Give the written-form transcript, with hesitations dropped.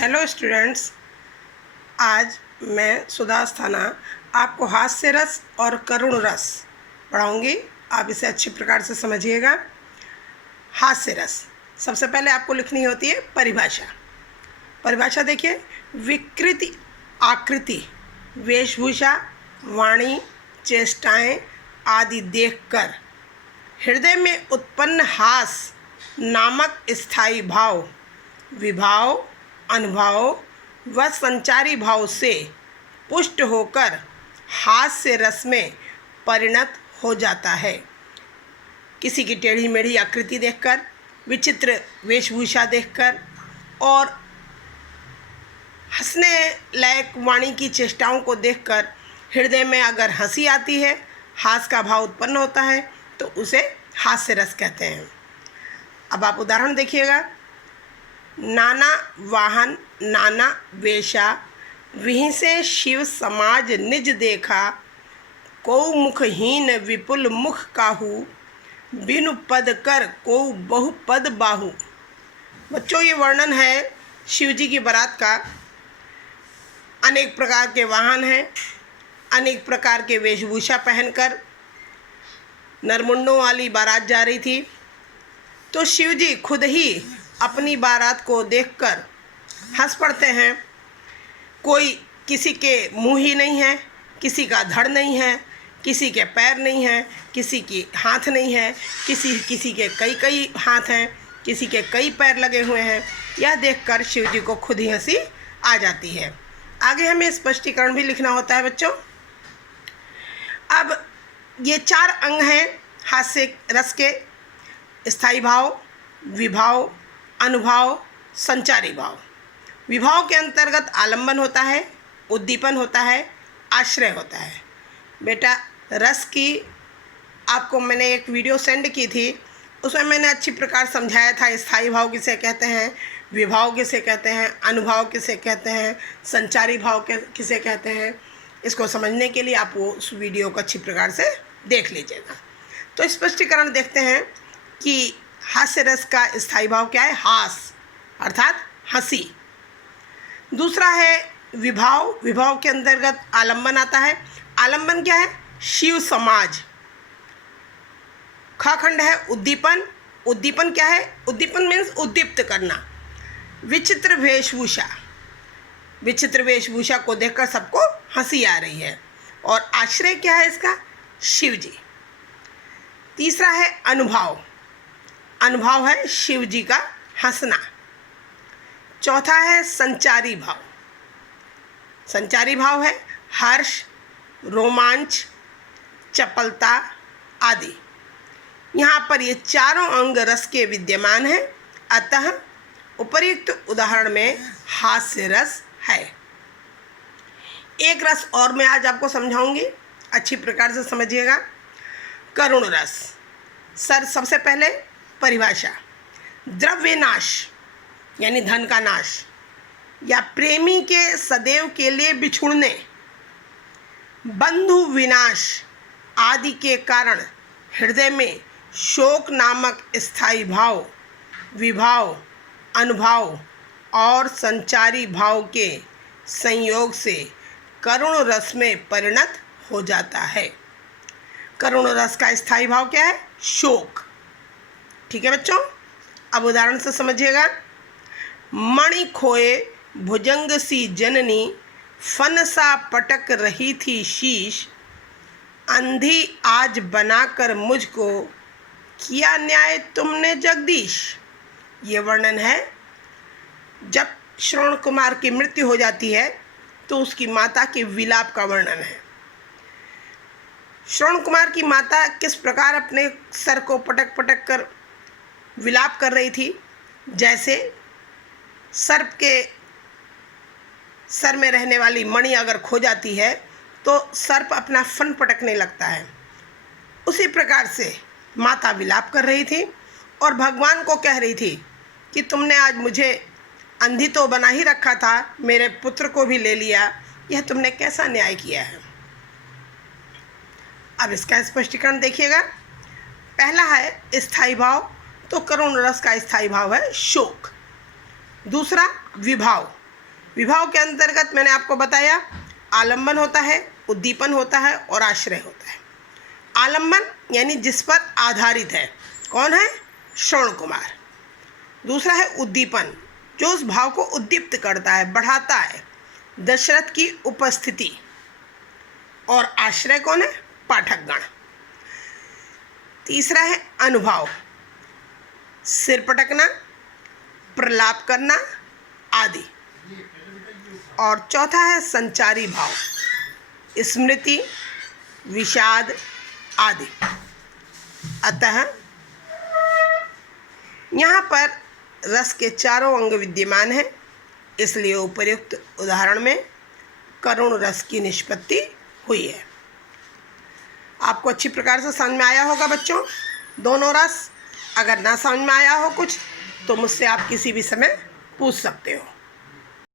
Hello students, आज मैं सुधा अस्थाना आपको हास्य रस और करुण रस पढ़ाऊंगी। आप इसे अच्छी प्रकार से समझिएगा। हास्य रस, सबसे पहले आपको लिखनी होती है परिभाषा। परिभाषा देखिए, विकृति, आकृति, वेशभूषा, वाणी, चेष्टाएं आदि देखकर हृदय में उत्पन्न हास नामक स्थायी भाव, विभाव, अनुभव व संचारी भाव से पुष्ट होकर हास्य रस में परिणत हो जाता है। किसी की टेढ़ी मेढ़ी आकृति देखकर, विचित्र वेशभूषा देखकर और हंसने लायक वाणी की चेष्टाओं को देखकर हृदय में अगर हंसी आती है, हास का भाव उत्पन्न होता है, तो उसे हास्य रस कहते हैं। अब आप उदाहरण देखिएगा। नाना वाहन नाना वेशा, विहिसे शिव समाज निज देखा, को मुखहीन विपुल मुख काहू, बिनु पद कर को बहुपद बाहू। बच्चों, ये वर्णन है शिव जी की बारात का। अनेक प्रकार के वाहन हैं, अनेक प्रकार के वेशभूषा पहनकर नरमुंडों वाली बारात जा रही थी। तो शिव जी खुद ही अपनी बारात को देखकर हंस पड़ते हैं। कोई किसी के मुंह ही नहीं है, किसी का धड़ नहीं है, किसी के पैर नहीं है, किसी की हाथ नहीं है, किसी के कई हाथ हैं, किसी के कई पैर लगे हुए हैं। यह देखकर शिव जी को खुद ही हंसी आ जाती है। आगे हमें स्पष्टीकरण भी लिखना होता है बच्चों। अब ये 4 अंग हैं हास्य रस के: स्थायी भाव, विभाव, अनुभाव, संचारी भाव। विभाव के अंतर्गत आलंबन होता है, उद्दीपन होता है, आश्रय होता है। बेटा, रस की आपको मैंने एक वीडियो सेंड की थी, उसमें मैंने अच्छी प्रकार समझाया था स्थायी भाव किसे कहते हैं, विभाव किसे कहते हैं, अनुभाव किसे कहते हैं, संचारी भाव किसे कहते हैं। इसको समझने के लिए आप वो उस वीडियो को अच्छी प्रकार से देख लीजिएगा। तो स्पष्टीकरण देखते हैं कि हास्य रस का स्थायी भाव क्या है। हास अर्थात हंसी। दूसरा है विभाव। विभाव के अंतर्गत आलंबन आता है। आलंबन क्या है? शिव समाज। ख खंड है उद्दीपन। उद्दीपन क्या है? उद्दीपन मीन्स उद्दीप्त करना। विचित्र वेशभूषा। विचित्र वेशभूषा को देखकर सबको हंसी आ रही है। और आश्रय क्या है इसका? शिव जी। तीसरा है अनुभाव। अनुभाव है शिव जी का हंसना। चौथा है संचारी भाव। संचारी भाव है हर्ष, रोमांच, चपलता आदि। यहाँ पर ये चारों अंग रस के विद्यमान हैं, अतः उपर्युक्त उदाहरण में हास्य रस है। एक रस और मैं आज आपको समझाऊंगी, अच्छी प्रकार से समझिएगा। करुण रस। सबसे पहले परिभाषा। द्रव्य नाश यानी धन का नाश या प्रेमी के सदैव के लिए बिछुड़ने, बंधु विनाश आदि के कारण हृदय में शोक नामक स्थायी भाव, विभाव, अनुभाव और संचारी भाव के संयोग से करुण रस में परिणत हो जाता है। करुण रस का स्थायी भाव क्या है? शोक। ठीक है बच्चों, अब उदाहरण से समझिएगा। मणि खोए भुजंग सी जननी, फन सा पटक रही थी शीश, अंधी आज बनाकर मुझको, किया न्याय तुमने जगदीश। ये वर्णन है जब श्रवण कुमार की मृत्यु हो जाती है तो उसकी माता के विलाप का वर्णन है। श्रवण कुमार की माता किस प्रकार अपने सर को पटक पटक कर विलाप कर रही थी। जैसे सर्प के सर में रहने वाली मणि अगर खो जाती है तो सर्प अपना फन पटकने लगता है, उसी प्रकार से माता विलाप कर रही थी और भगवान को कह रही थी कि तुमने आज मुझे अंधी तो बना ही रखा था, मेरे पुत्र को भी ले लिया, यह तुमने कैसा न्याय किया है। अब इसका स्पष्टीकरण देखिएगा। पहला है स्थायी भाव, तो करुण रस का स्थायी भाव है शोक। दूसरा विभाव, विभाव के अंतर्गत मैंने आपको बताया आलंबन होता है, उद्दीपन होता है और आश्रय होता है। आलंबन यानी जिस पर आधारित है, कौन है? श्रवण कुमार। दूसरा है उद्दीपन, जो उस भाव को उद्दीप्त करता है, बढ़ाता है, दशरथ की उपस्थिति। और आश्रय कौन है? पाठकगण। तीसरा है अनुभाव, सिर पटकना, प्रलाप करना आदि। और चौथा है संचारी भाव, स्मृति, विषाद आदि। अतः यहाँ पर रस के चारों अंग विद्यमान हैं, इसलिए उपर्युक्त उदाहरण में करुण रस की निष्पत्ति हुई है। आपको अच्छी प्रकार से समझ में आया होगा बच्चों दोनों रस। अगर ना समझ में आया हो कुछ तो मुझसे आप किसी भी समय पूछ सकते हो।